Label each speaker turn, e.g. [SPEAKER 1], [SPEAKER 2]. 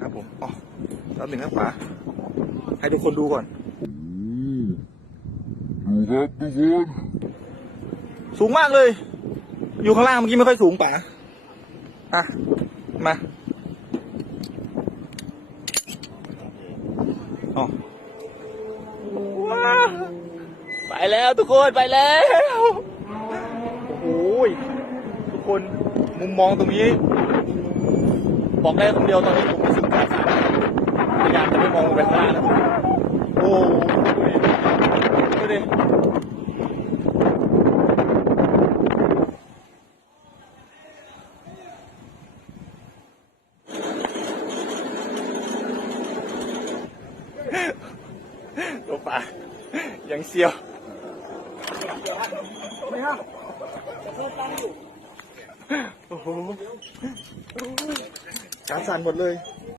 [SPEAKER 1] นะครับผมอ๋อแป๊บหนึ่งนะป๋าให้ทุกคนดูก่อน
[SPEAKER 2] ดูครับทุกคน
[SPEAKER 1] สูงมากเลย อยู่ข้างล่างเมื่อกี้ไม่ค่อยสูงป๋าอะ มาอ๋อว้าวไปแล้วทุกคนไปแล้ว โอ้โหทุกคนมุมมองตรงนี้ บอกได้คำเดียวตอนนี้ผมรู้สึกว่าพยายามจะไม่มองไปข้างล่างนะโอ้โหดูดิดูดิตัวป่ายังเซียวโอ้โห การสั่นหมดเลย